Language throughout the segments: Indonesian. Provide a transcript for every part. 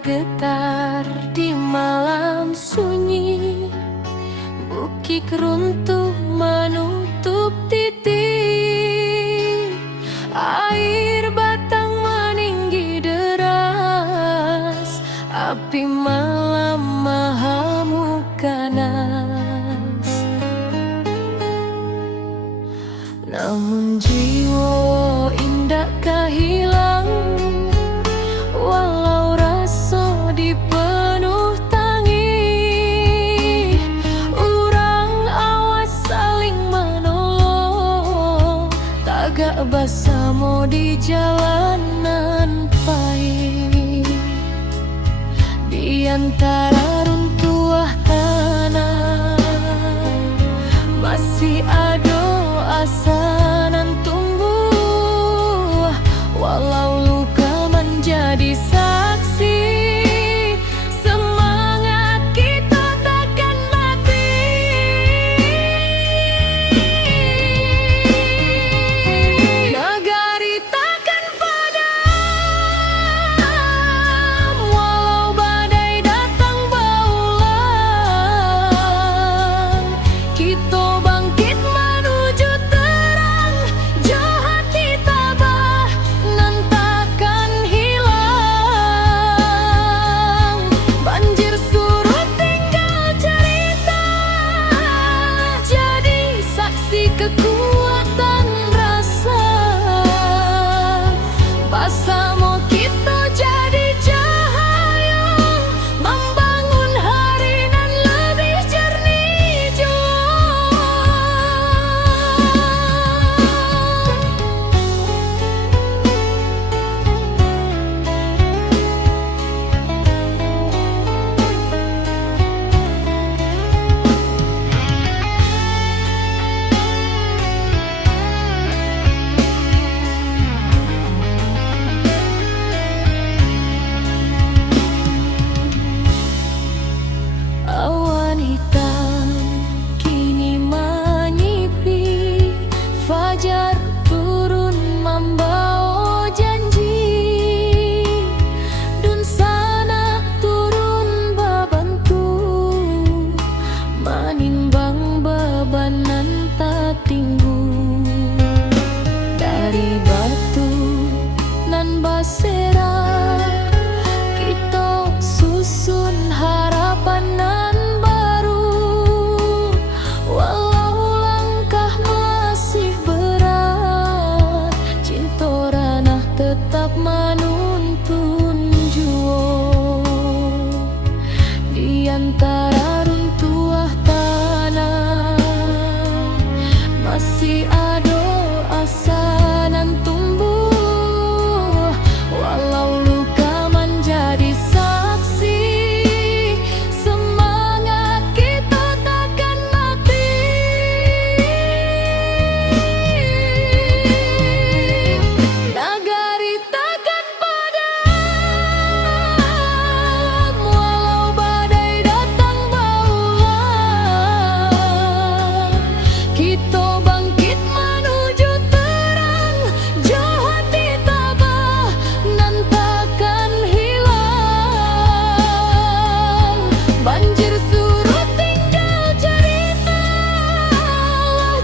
bergetar di malam sunyi, bukit runtuh menutup titik, air batang meninggi deras, api malam mengamuk ganas. Namun jiwa indah hilang, walau rasa dipenuh tangi. Urang awas saling menolong, tagak bersama di jalanan pahit. Di antara runtuhan tanah masih ada asa nan tumbuh, walau luka menjadi saksi, semangat kita takkan mati. Nagari takkan padam, walau badai datang berulang. Kita bangkit menuju terang, jauh hati tabah nan takkan hilang. Banjir surut tinggal cerita, jadi saksi kekuatan rasa. Bersama kita jadi cahaya, membangun hari nan lebih jernih jua. Awan hitam kini menyipi, fajar turun membawa janji. Dun sana turun bebantu, menimbang beban nan tak tinggu. Dari batu nan basera, kita susun harapan nan baru. Walau langkah masih berat, cinta ranah tetap menuntun jua. Di antara runtuhan tanah masih ada asa nan tumbuh, walau luka menjadi saksi, semangat kita takkan mati. Nagari takkan padam, walau badai datang berulang. Kita bangkit menuju terang, jauh hati tabah nan takkan hilang. Banjir surut tinggal cerita,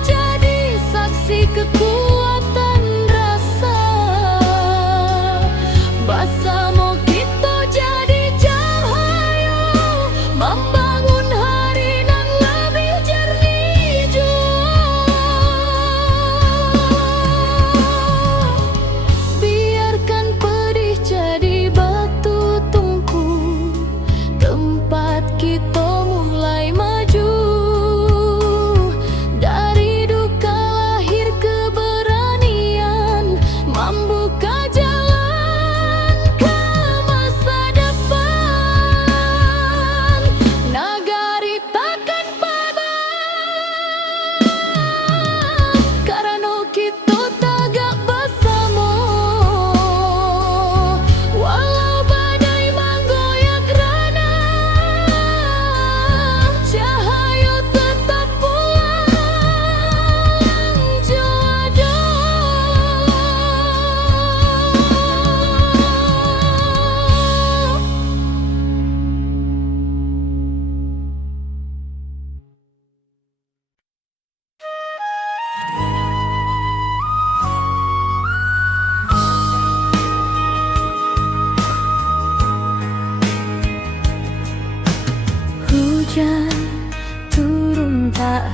jadi saksi kekuatan rasa. Bersama kita jadi cahaya, membangun hari nan lebih jernih jua.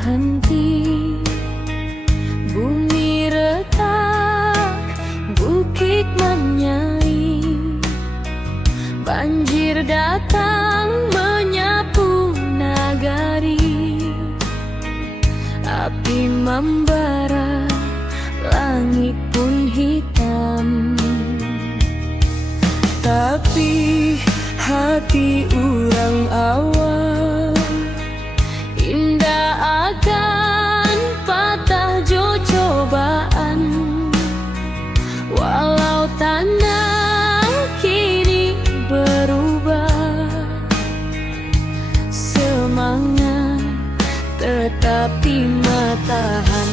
henti. Bumi retak, bukit menyai, banjir datang menyapu nagari. Api membara, langit pun hitam. Tapi hati urang awam indah akan patah jo cobaan. Walau tanah kini berubah, semangat tetap tahan.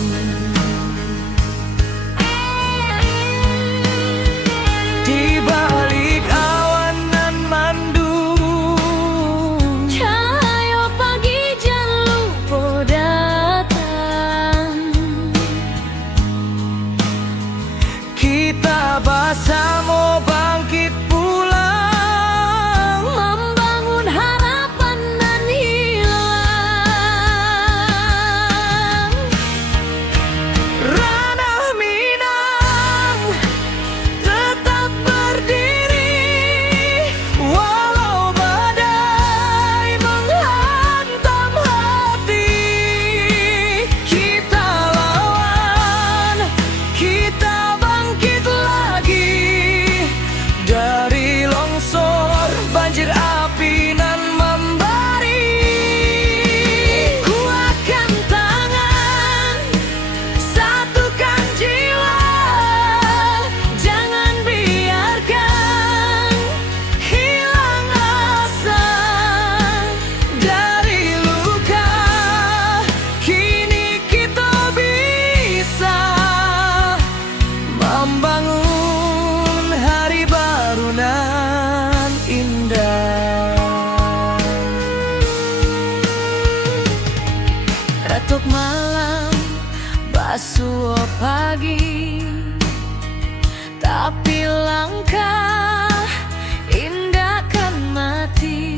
Di balik awan nan mandung, cahaya pagi jan lupa datang. Kita bersama bangkit pulang, membangun harapan nan hilang. Ranah Minang tetap berdiri, walau badai menghantam hati. Kita lawan, kita bangkit lagi dari longsor, banjir api nan membari. Kuatkan tangan, satukan jiwa, jangan biarkan hilang asa. Dari luka kini kita bisa membangun hari baru nan indah. Retuk malam, basuh pagi, tapi langkah indah kan mati.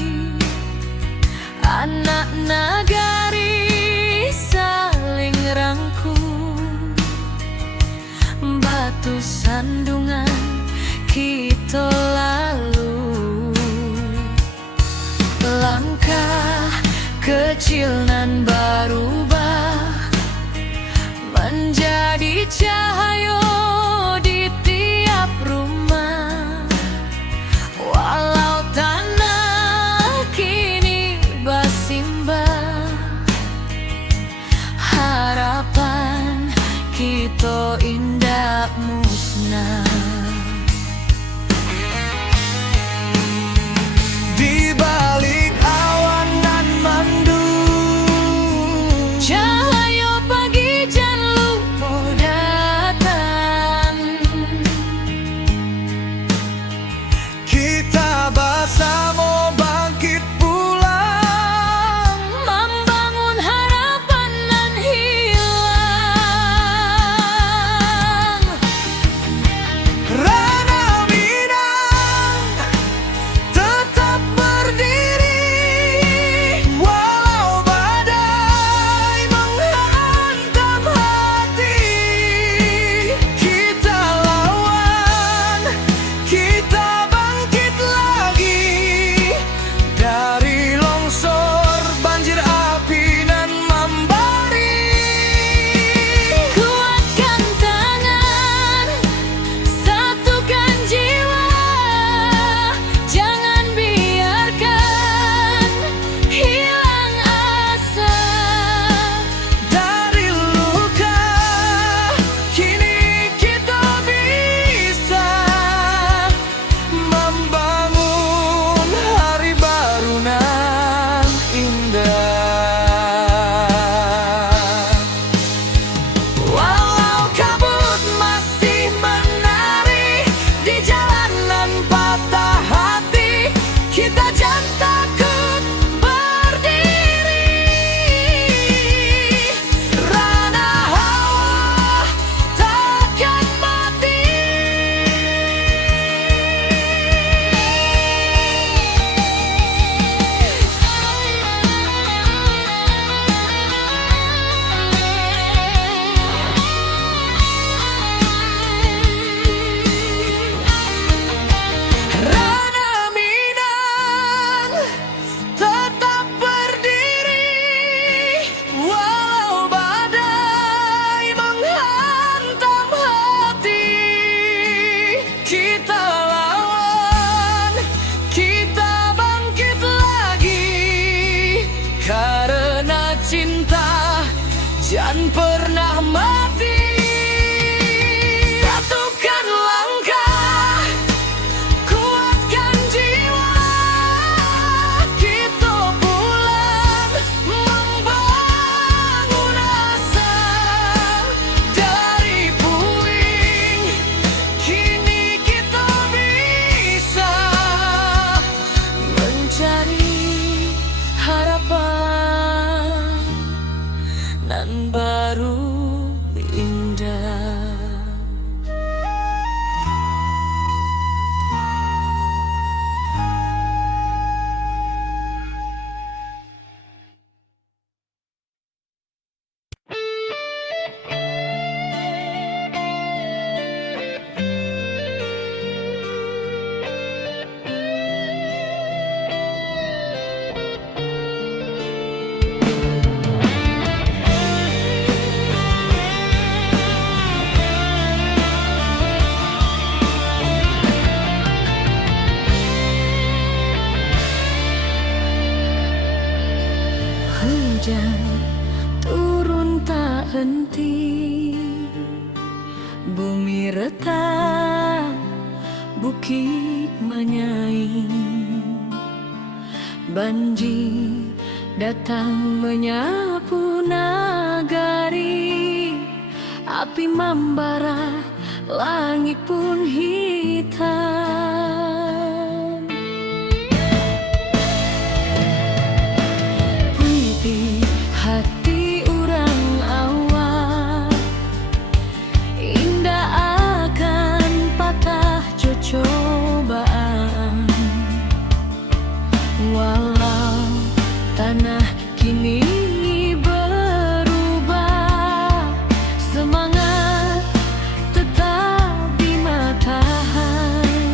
Anak nagari saling rangkul, batu sandungan kita lalu. Langkah kecil nan berubah menjadi cahaya di tiap rumah. Walau tanah kini bersimbah, harapan kita indah musnah. Di balik awan nan mandung, cahaya pagi jan lupa datang. Kita bersama bangkit pulang, membangun harapan nan hilang. Jangan pernah mati. Satukan langkah, kuatkan jiwa, kita pulang membangun asa. Dari puing, kini kita bisa mencari harapan nan baru indah. Hujan turun tak henti, bumi retak, bukit menyaing. Banjir datang menyapu nagari, api membara, langit pun hitam. Hati orang awak indah akan patah cobaan. Walau tanah kini berubah, semangat tetap di matahari.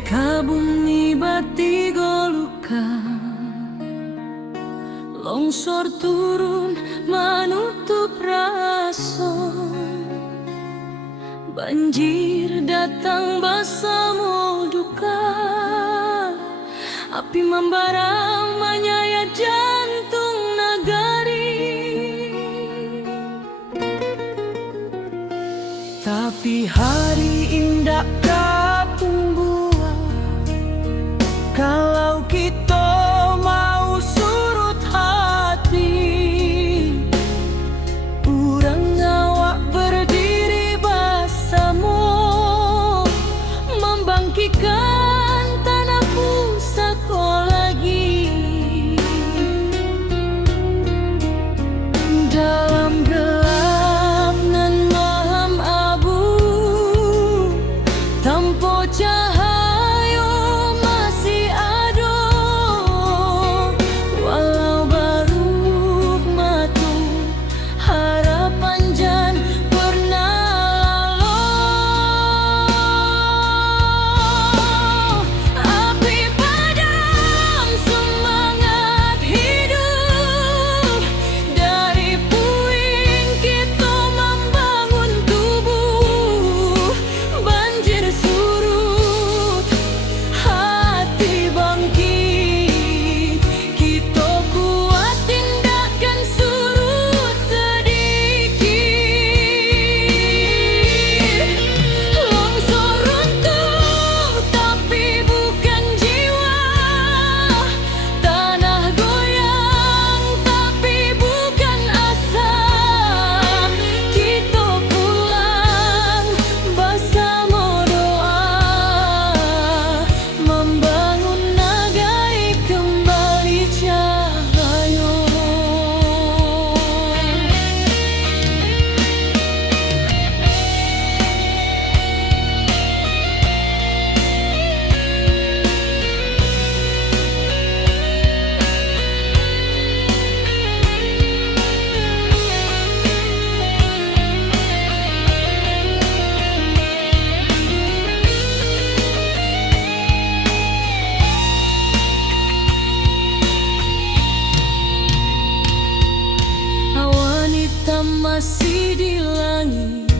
Ketika bumi bati goluka, longsor turun menutup rasa, banjir datang bersama duka, api membara menyayat jantung nagari. Tapi hari indah kapung buah, kalau kita mau surut hati, urang awak berdiri bersama, membangkitkan tanah pusaka lagi. Dalam gelap nan malam abu, tanpa cahaya masih ada, walau baru matu harapan jan pernah lalu. Api padam semangat hidup, dari puing kita membangun tubuh. Banjir surut, hati bangkit, kita kuat tindakan surut sedikit. Longsor runtuh tapi bukan jiwa, tanah goyang tapi bukan asa. Kita pulang bersama doa, membangun nagai kembali cahaya. Awan hitam masih di langit,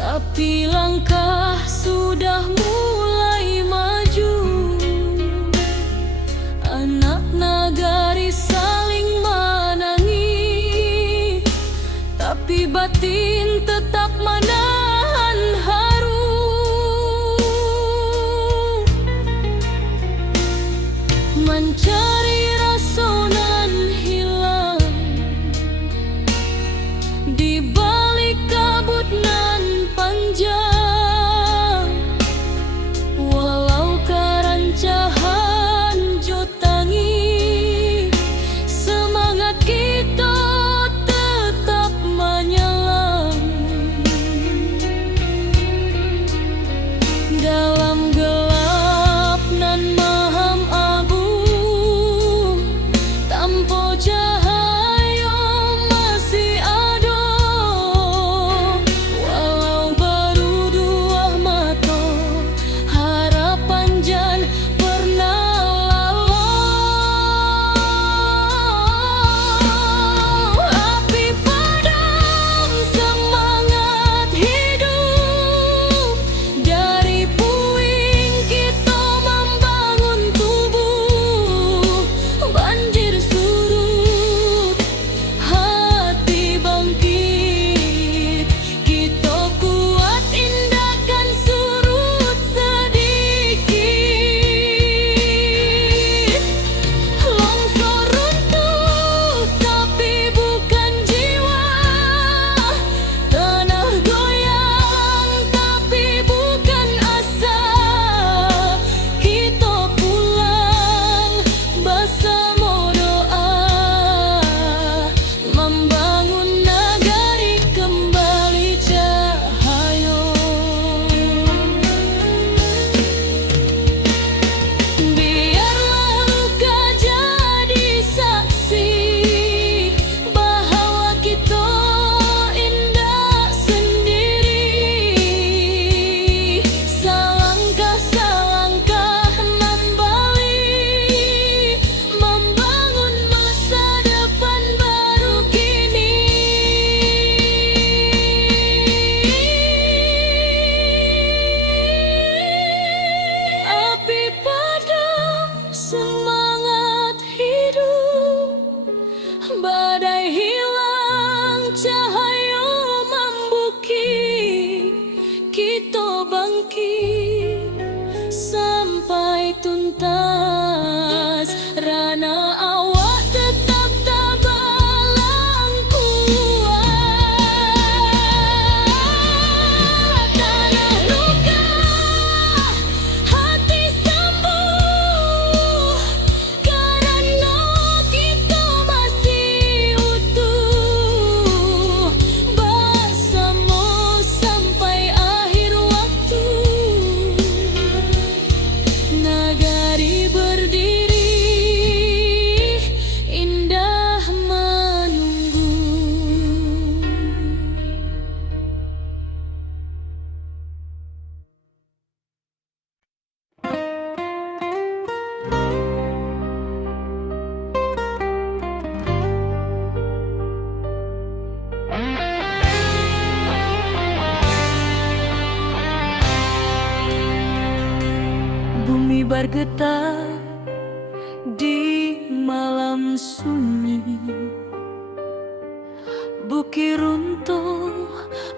tapi langkah sudah mulai maju. Anak nagari saling menangis, tapi batin tetap menahan haru. Mencari rasa nan hilang di balik kabut nan panjang, bergetar di malam sunyi. Bukit runtuh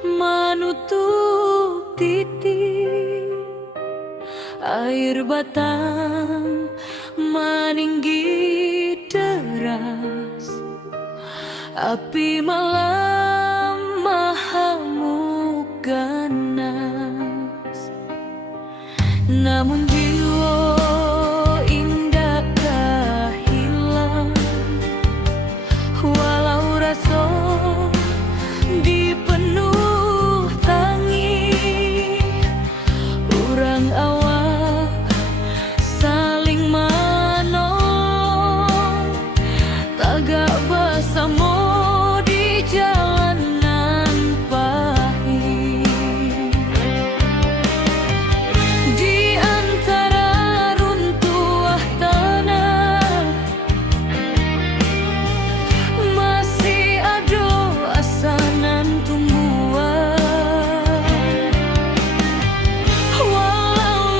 menutup titik, air batang meninggi deras, api malam mahamuk ganas. Namun jiwa indakkah hilang, walau rasa dipenuh tangis. Urang awak saling menolong, tagak bersama di jalanan pahit. Di antara runtuh tanah masih ada asanan tumbuhan, walau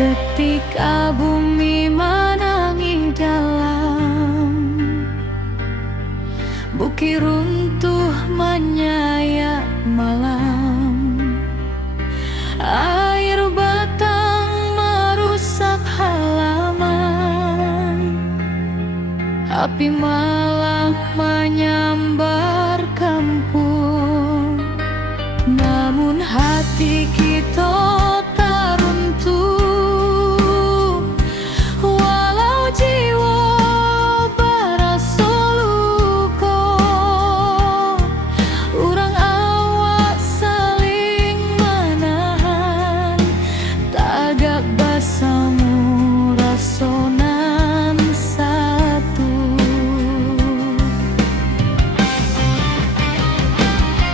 Ketika bumi menangis dalam, bukit runtuh menyayat malam, air batang merusak halaman, api malam menyambar kampung. Namun hati kita tak runtuh, walau jiwa berasa luka. Urang awak saling menahan, tagak basamu rasonan satu.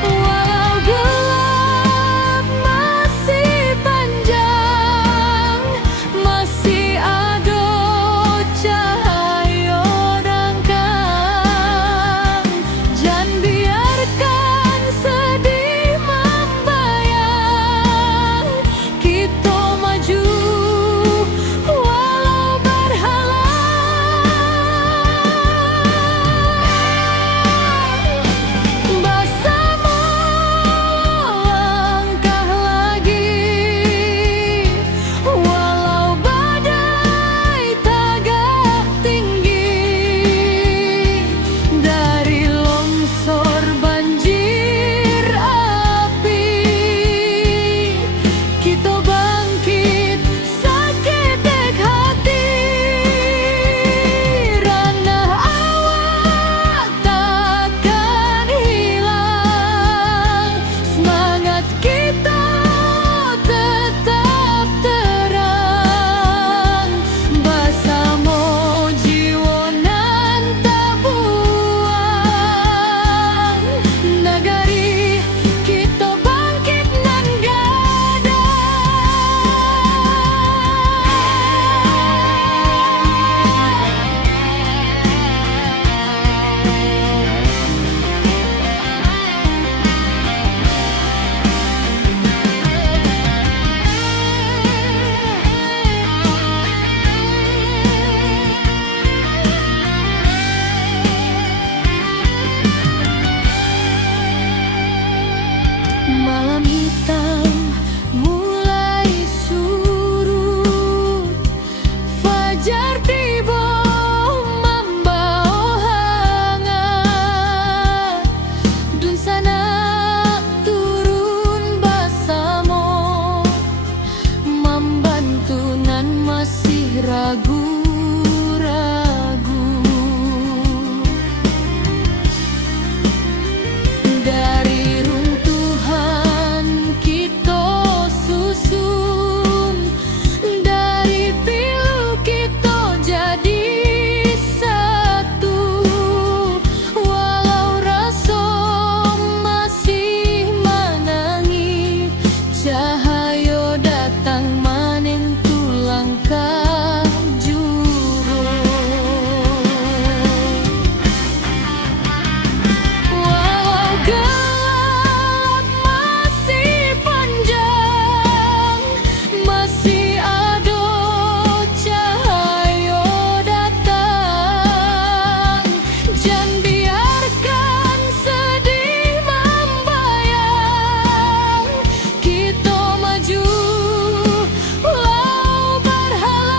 Walau gelap masih panjang, masih ada cahaya dangkang. Jangan biarkan sedih membayang, kita maju walau berhalang. Bersama langkah lagi, walau badai tagak tinggi. Dari longsor banjir api, kita bangkit seketek hati. Ranah awak takkan hilang, semangat kita tetap terang. Bersama jiwa nan tak buang, negari kita bangkit nan malam hitam mulai surut, fajar tiba membawa hangat. Dun sanak turun bersama, membantu nan masih ragu-ragu. Dari runtuhan kita susun, dari pilu kita jadi satu. Walau rasa masih menangis, cahaya datang menentu langkah jurus. Walau gelap masih panjang, masih ada cahaya datang. Jangan biarkan sedih membayang, kita maju walau berhalang.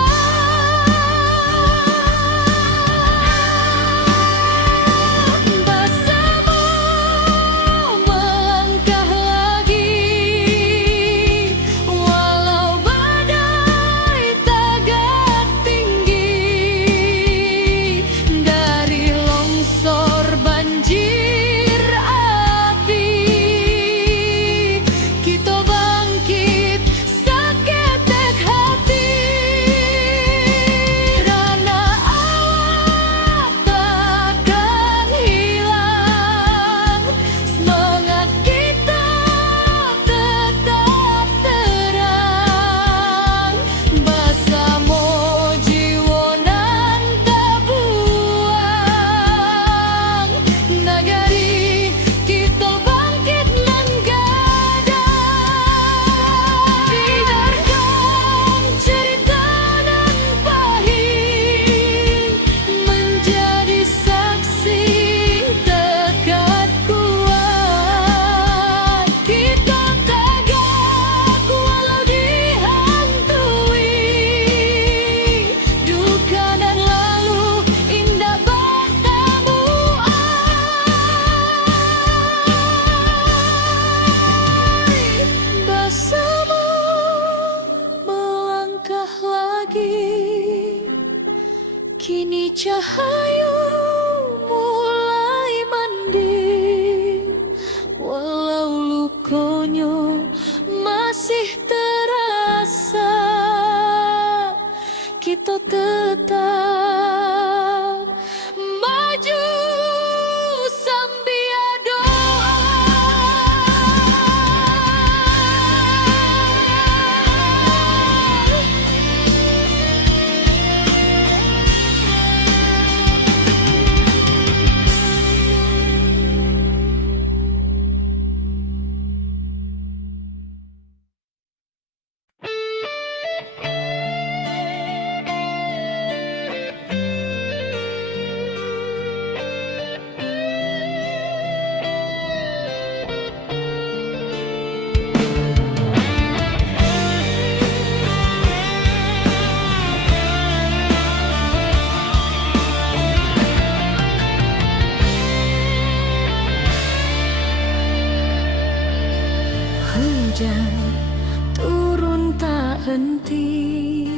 henti.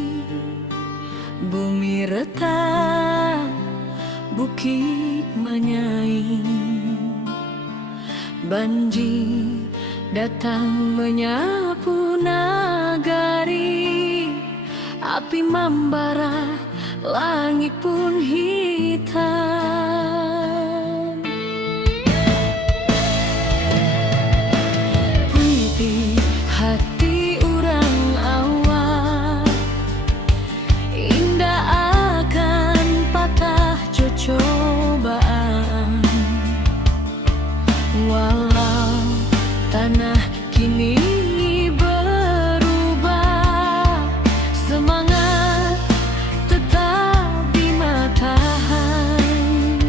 Bumi retak, bukit menyaing. Banjir datang menyapu nagari. Api membara, langit pun hitam. Puiti hati urang awak, indah akan patah cobaan. Walau tanah kini berubah, semangat tetap di matahari.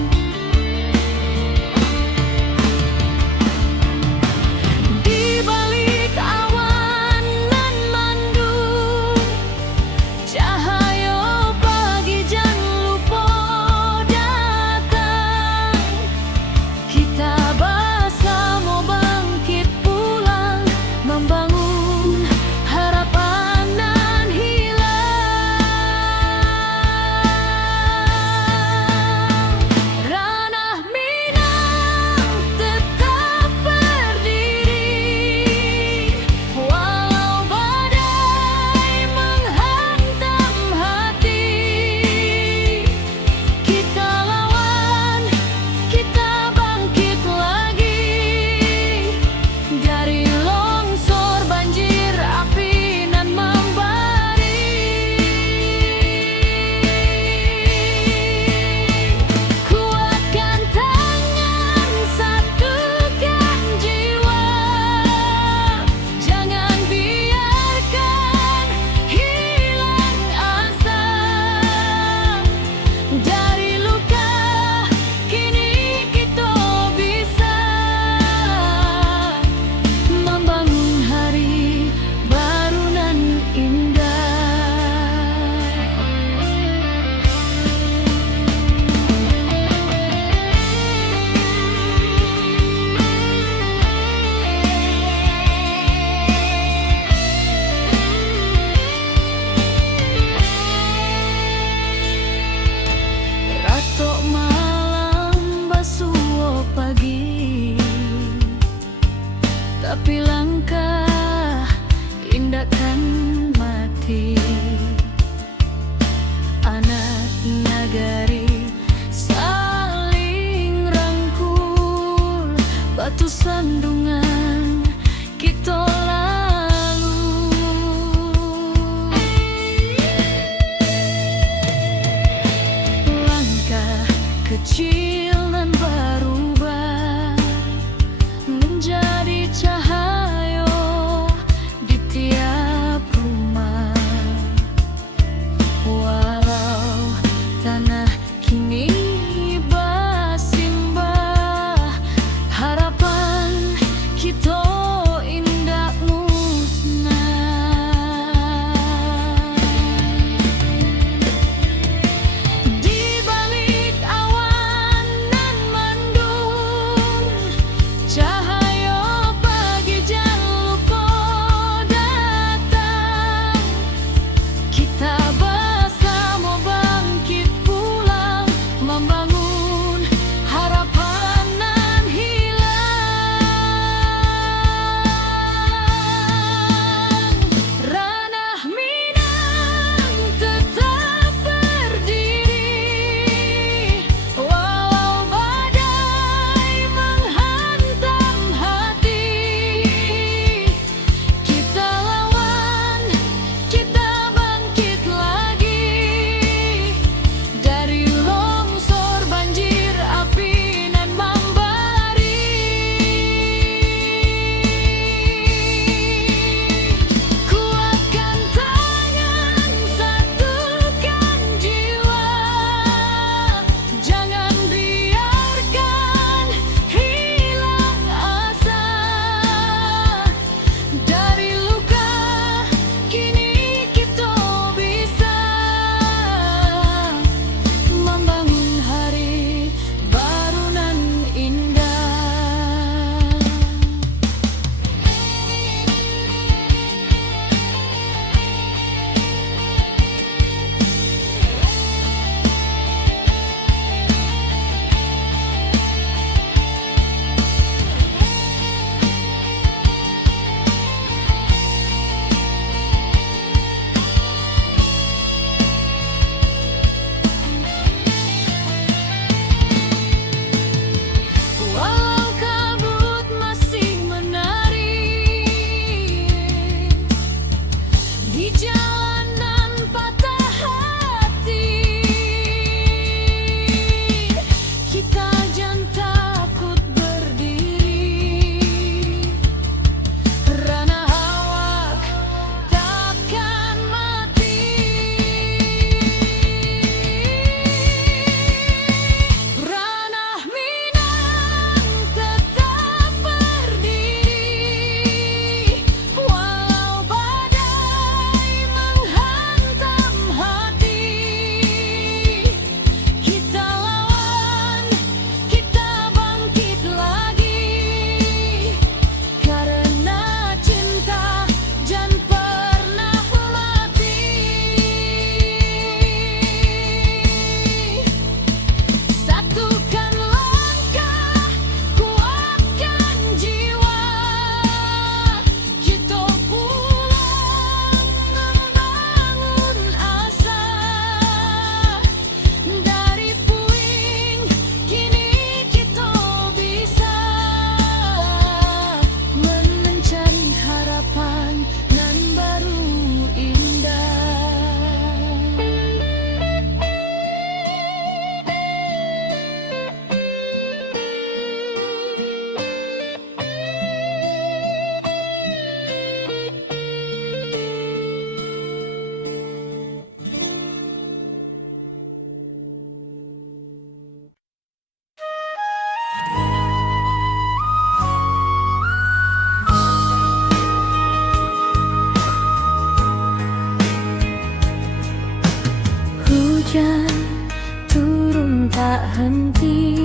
tak henti.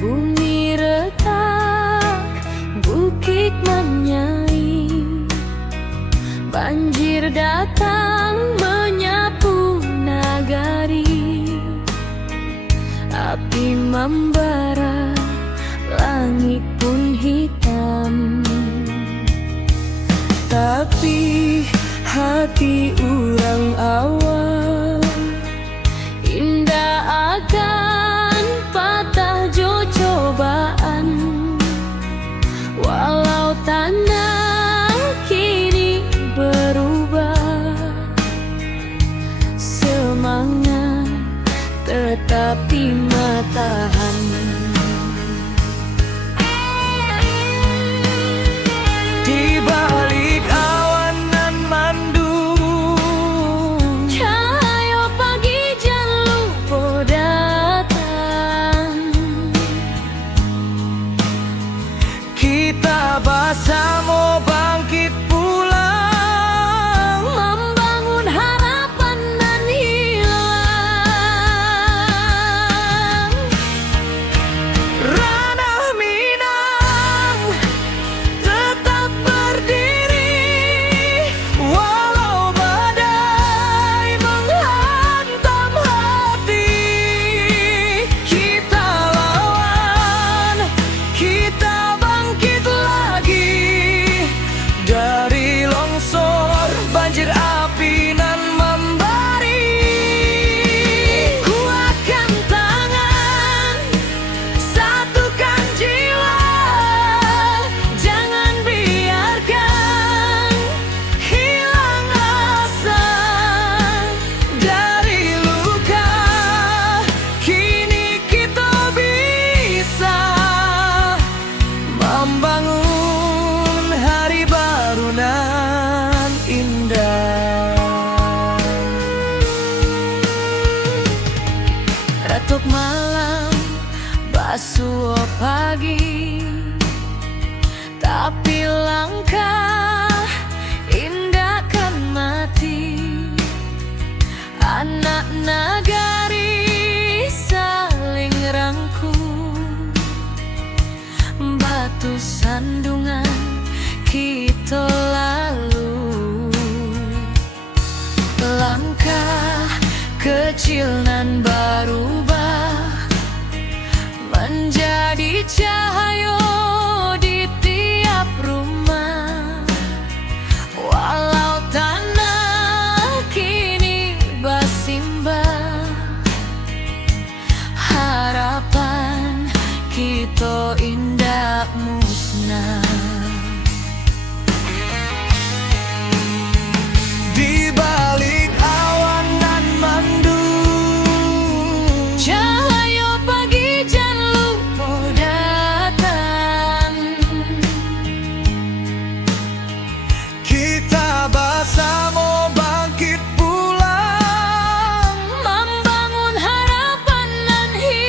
Bumi retak, bukit menyai, banjir datang menyapu nagari. Api membara, langit pun hitam. Tapi hati urang awal indah akan patah jo cobaan. Walau tanah kini berubah, semangat tetap tahan. Di balik awan nan mandung, cahaya pagi jan lupa datang. kita bersama bangkit pulang, Membangun harapan nan hilang. Ranah Minang tetap berdiri, walau badai menghantam hati. Kita lawan, kita bangkit lagi dari longsor, banjir api nan membari. Kuatkan tangan, satukan jiwa, jangan biarkan hilang asa. Dari luka, kini kita bisa membangun hari baru nan indah. Retuk malam, basuh pagi, tapi langkah indah kan mati. Anak nagari saling rangkul, batu sandungan kita lalu. Langkah kecil nan berubah menjadi cahaya di tiap rumah. Walau tanah kini bersimbah, harapan kita indah musnah. Di balik awan nan mandung, Cahaya pagi jan lupa datang. kita bersama bangkit pulang, Membangun harapan nan hilang.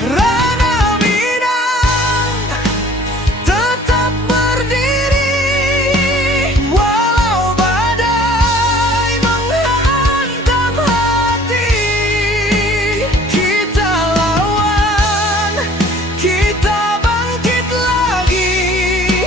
Ranah Minang tetap berdiri, walau badai menghantam hati. Kita lawan, kita bangkit lagi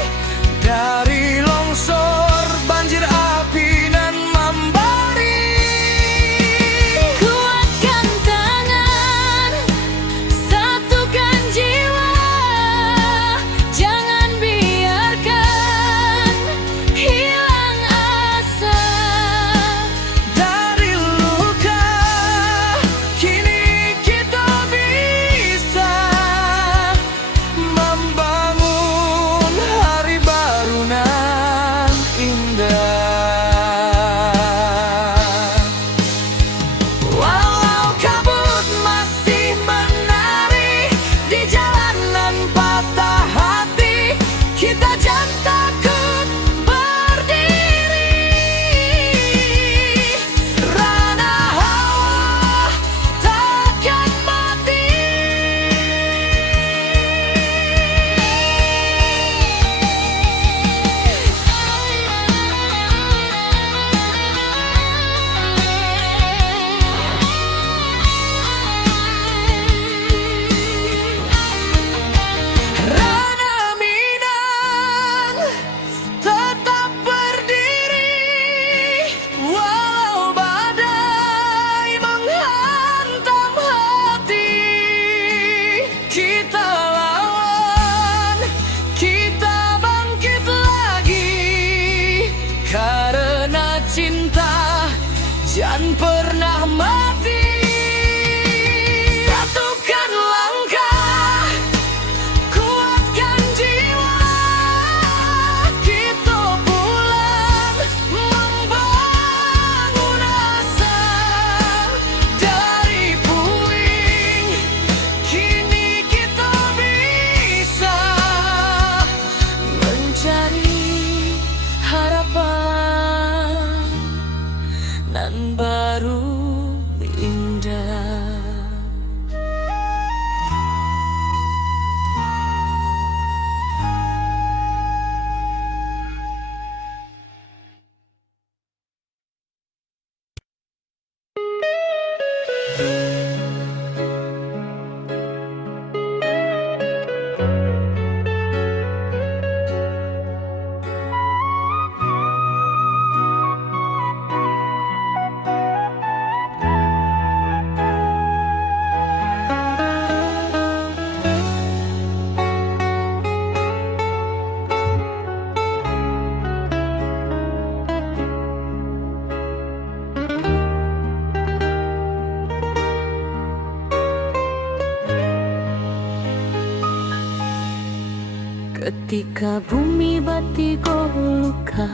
Ketika bumi batigo luka,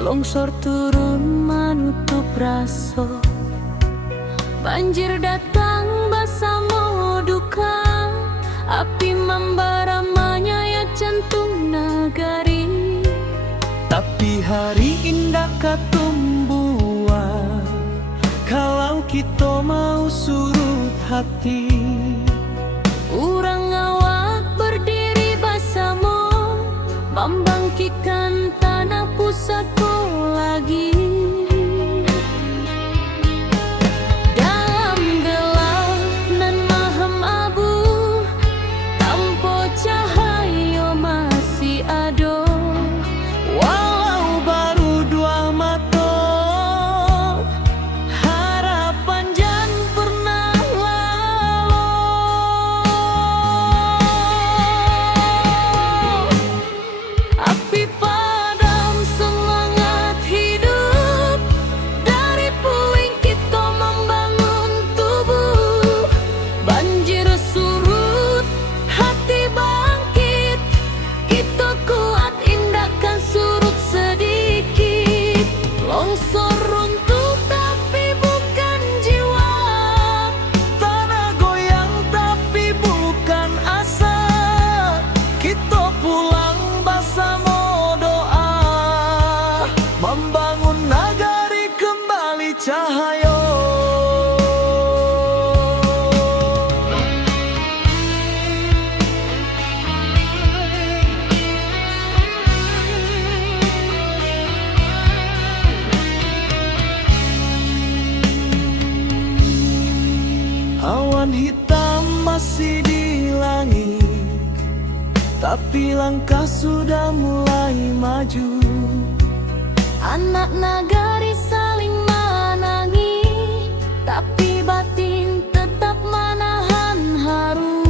longsor turun menutup raso, banjir datang bersama duka, api membara menyayat jantung nagari. Tapi hari indah katumbuhan, kalau kita mau surut hati. Urang awak berdiri bersama, membangkitkan tanah pusatku lagi. Dalam gelap nan maham abu, tanpa cahaya masih ada. Walau baru dua mata, harapan jan pernah lalu. Api padam semangat hidup, dari puing kita membangun tubuh. Banjir surut, hati bangkit, kita kuat indahkan surut sedikit. Longsor runtuh tapi bukan jiwa, Tanah goyang tapi bukan asa. Kita pulang bersama doa, membangun nagari kembali cahaya. Awan hitam masih di langit, tapi langkah sudah mulai maju. anak nagari saling menangi, tapi batin tetap menahan haru.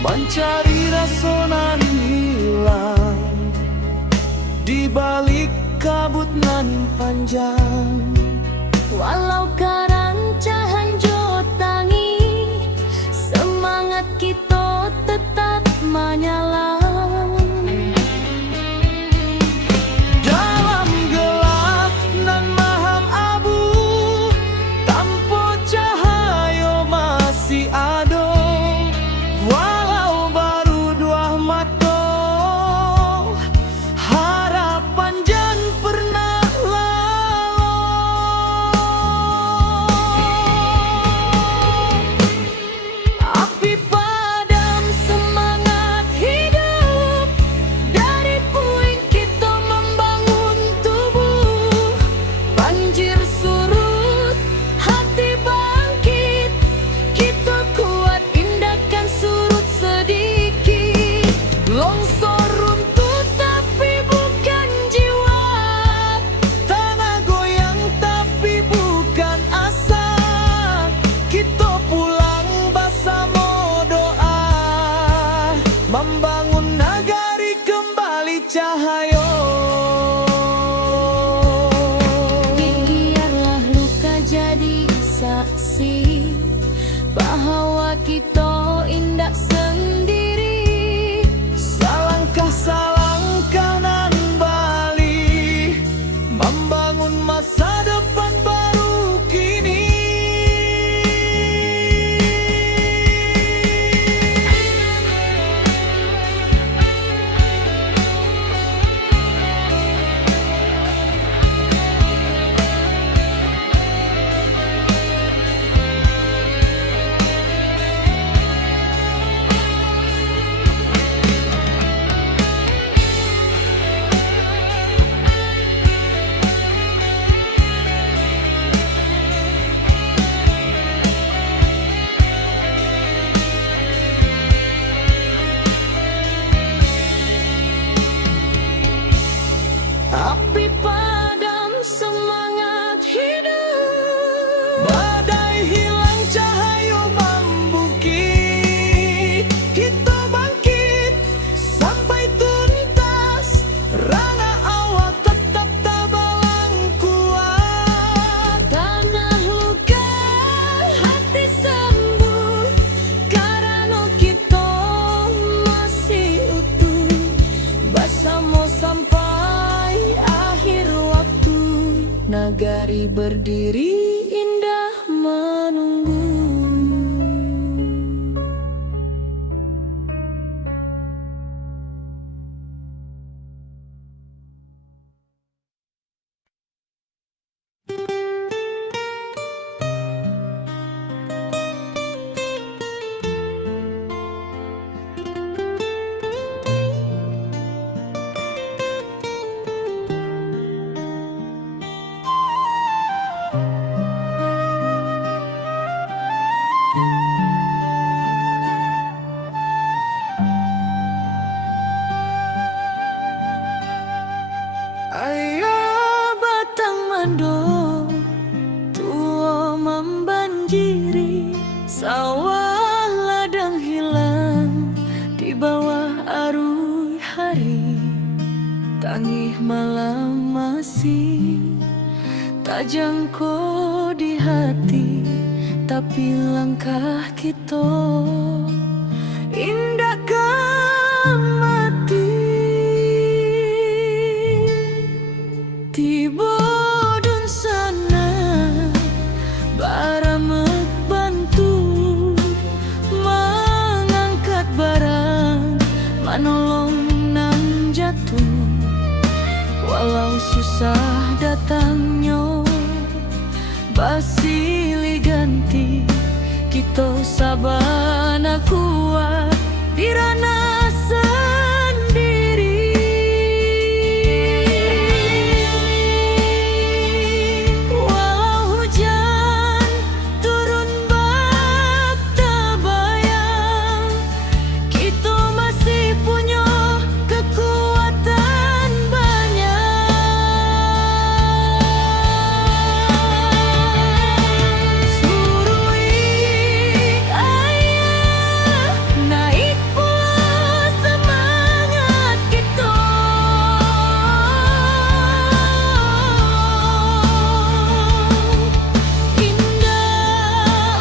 Mencari rasa nan hilang di balik kabut nan panjang. Walau karancahan jotangi, semangat kita tetap menyala. Dalam gelap nan maham abu, tanpa cahaya masih ada. Walau baru dua mata, harapan jan pernah lalu. Api padam semangat hidup, dari puing kita membangun tubuh. Banjir surut, hati bangkit, kita kuat indahkan surut sedikit. Longsor runtuh tapi bukan jiwa, tanah goyang tapi bukan asa. Kita pulang bersama doa, membangun nagari kembali cahaya. Biarlah luka jadi saksi bahwa kita indah sendiri. Salangkah salangkah nan bali, membangun masa depan baru kini. Nagari berdiri indah menunggu. Ayah batang mando tua membanjiri, sawah ladang hilang di bawah arus hari. Tangih malam masih tak jangkau di hati, tapi langkah kita indahkan mati. Tiba dun sana baramek bantu mengangkat barang, manolong nang jatuh. Walau susah datangnya basili ganti, kita sabana kuat di ranah sendiri. Walau hujan turun bak tabayang, kita masih punya kekuatan banyak. Surui ayah naik pula semangat kita. Indah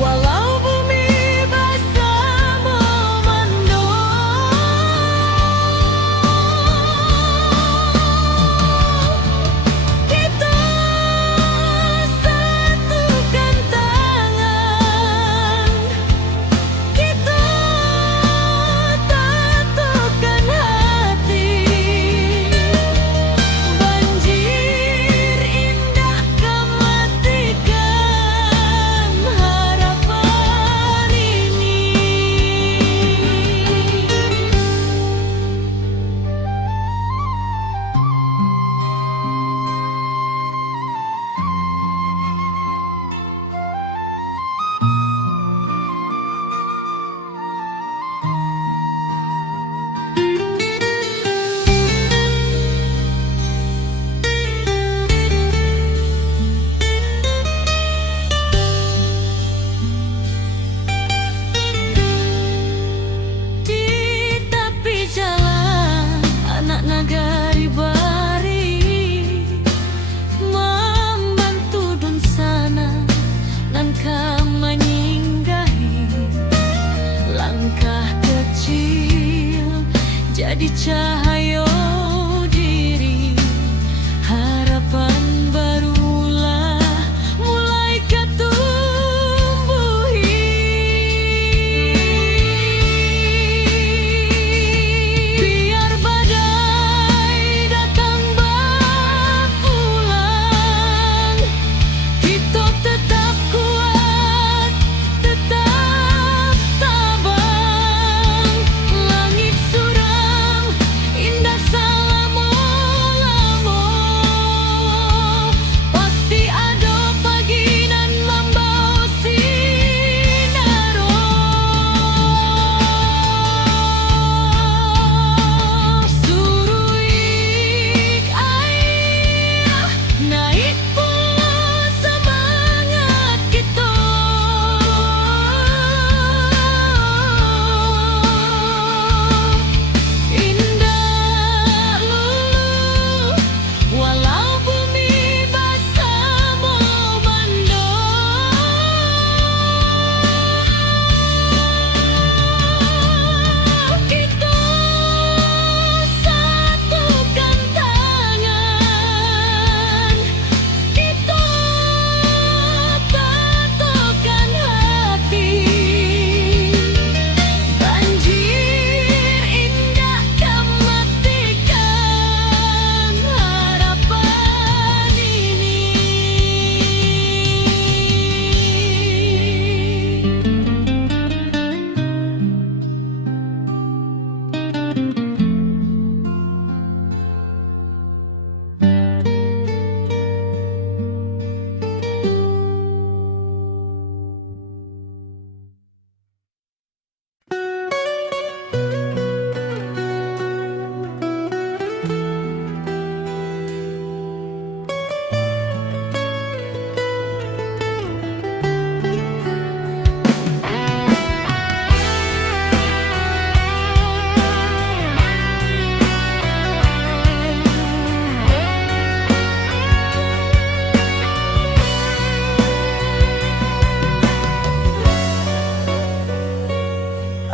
walau bumi basah memandang, kita satukan tangan, kita tatukan hati. Banjir indah kematikan harapan ini. Di tepi jalan anak nagari bari membantu dun sana nangka menyinggahi. Langkah kecil jadi cahaya diri, harapan barulah mulai ketumbuhi. Biar badai datang berulang, kita tetap kuat, tetap tabang. Langit suram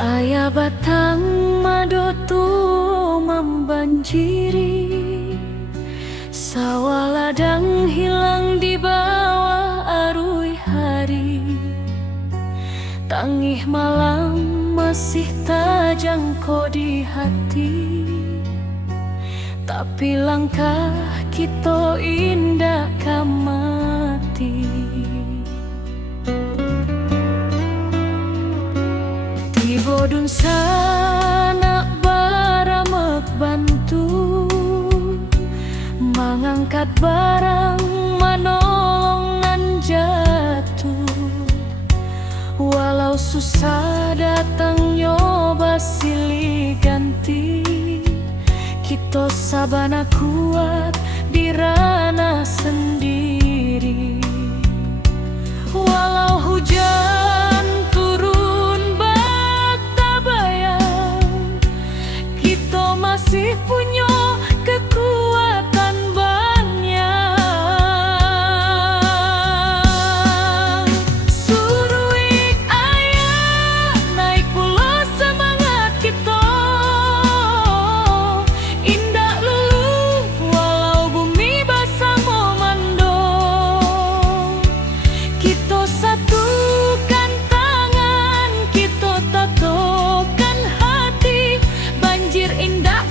Ayah batang madotu membanjiri, sawah ladang hilang di bawah arus hari. Tangih malam masih tajangko di hati, tapi langkah kita indah kamati. Bodun sana baramek bantu mengangkat barang manolongan jatuh. Walau susah datang nyoba silih ganti, kita sabana kuat di ranah sendiri. Walau hujan masih punya kekuatan banyak. Suruh ayah naik pula semangat kita, indah lulu walau bumi basah memando. Kita satukan tangan, kita tatokan hati, banjir indah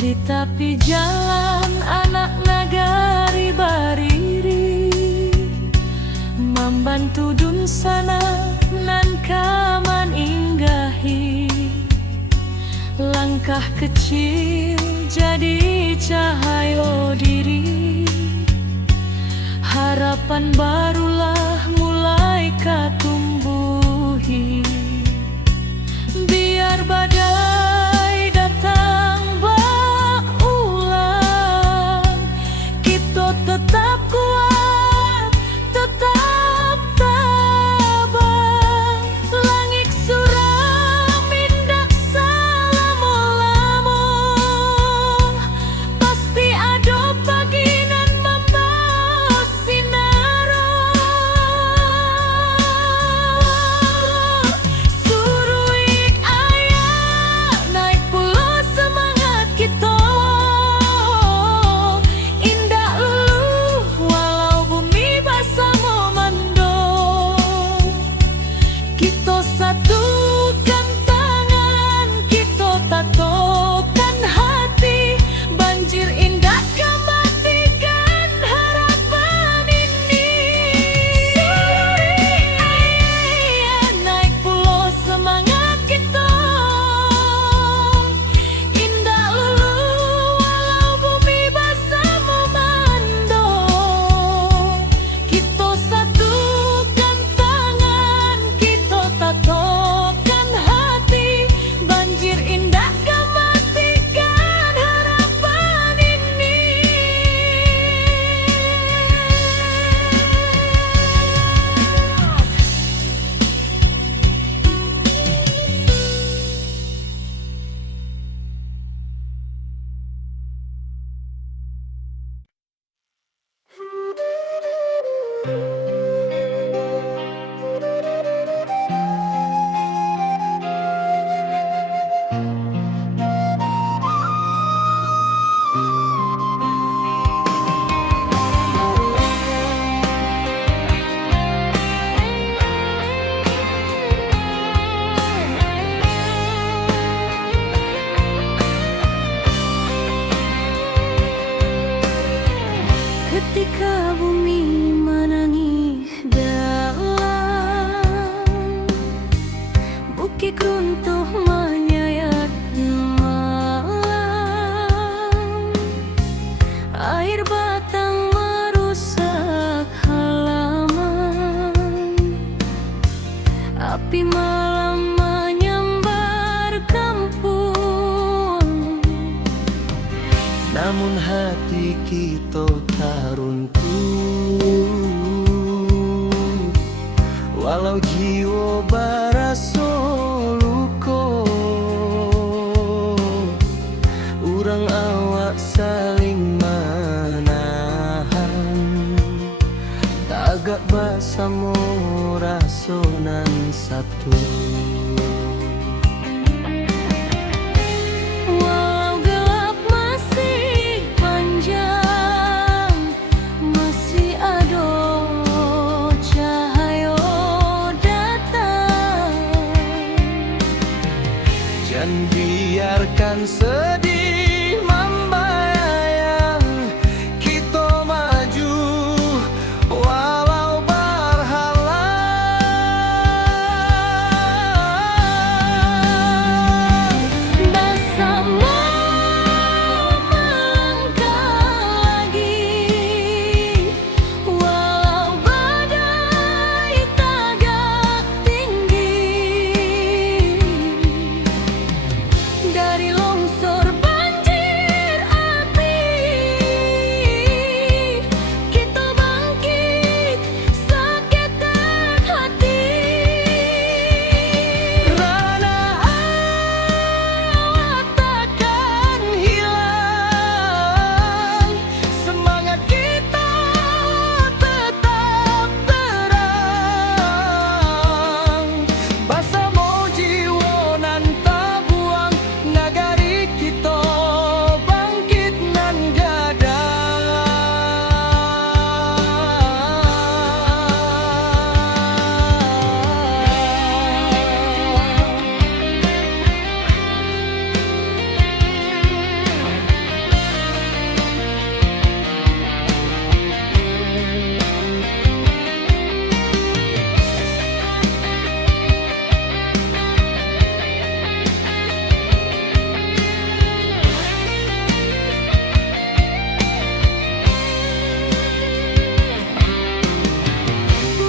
di tepi jalan anak nagari bariri, membantu dun sana nan kaman inggahi. Langkah kecil jadi cahaya diri, harapan barulah mulai katumbuhi. Biar badai datang tetap kuat, tetap tabah. Langit suram indah selama-lama, pasti ada pagi nan membawa sinar. Suruh ayah naik pula semangat kita, kita satukan tangan, kita tatokan hati, banjir indah kematikan harapan ini. Suruh ayah naik pulau semangat kita, indah lulu walau bumi basah memando. Kita satukan tangan, kita tatokan hati, banjir indah kematikan harapan ini. Ketika bumi menangis dalam, bukit runtuh menyayat malam, air batang runtuh, walau jiwa baraso luko, urang awak saling menahan, tagak basamo rasonan satu. Dan biarkan sedih membayang, kita maju walau berhalang. Bersama melangkah lagi, walau badai tagak tinggi. Dari longsor banjir api, kita bangkit seketek hati. Rana awak takkan hilang, semangat kita tetap terang. Basamo jiwa nan tabuang, nagari kita bangkit nan gadang.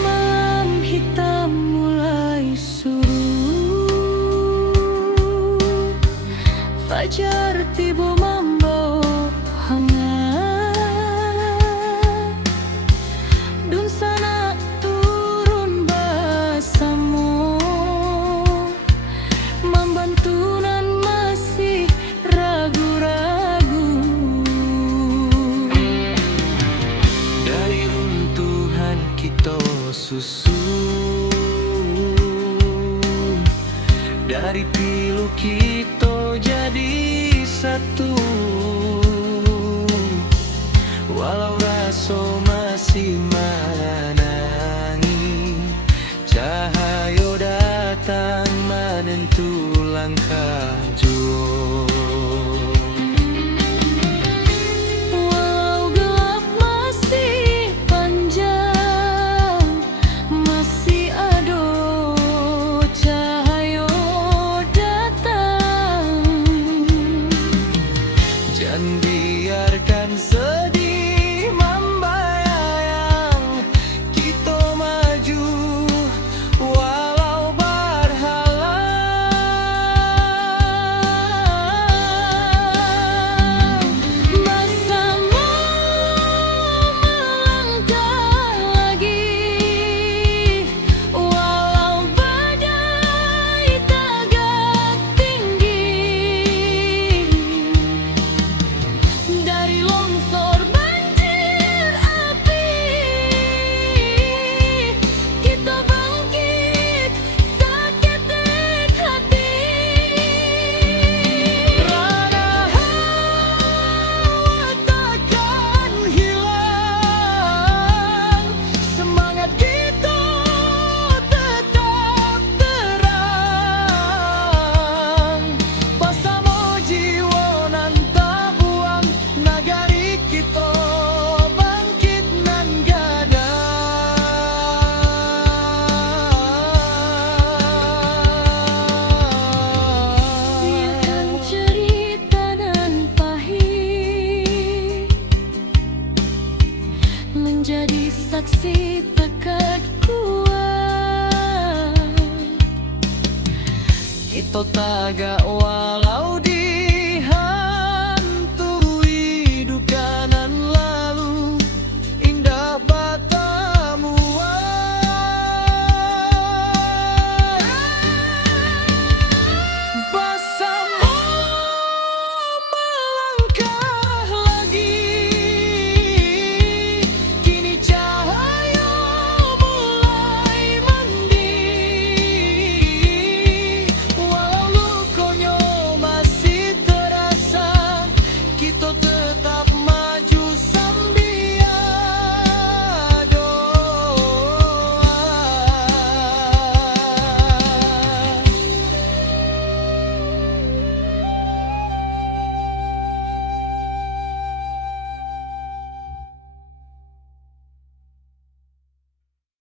Malam hitam mulai surut, fajar tiba membawa hangat, dun sana turun basamo, membantu nan masih ragu-ragu. Dari runtuhan kita susun, dari pilu kita jadi satu, walau raso masih menangi, cahayo datang menentu langkah jua. Walau gelap masih panjang, masih ada cahaya datang. Jangan biarkan sedih membayang, kita maju walau berhalang. Bersama melangkah lagi, walau badai tagak tinggi. Dari longsor banjir api, kita bangkit seketek hati. Rana awak takkan hilang, semangat kita tetap terang. Basamo jiwa nan tabuang, nagari kita bangkit nan gadang. Biarkan cerita nan pahit menjadi saksi tekad kuat. Kita tagak walau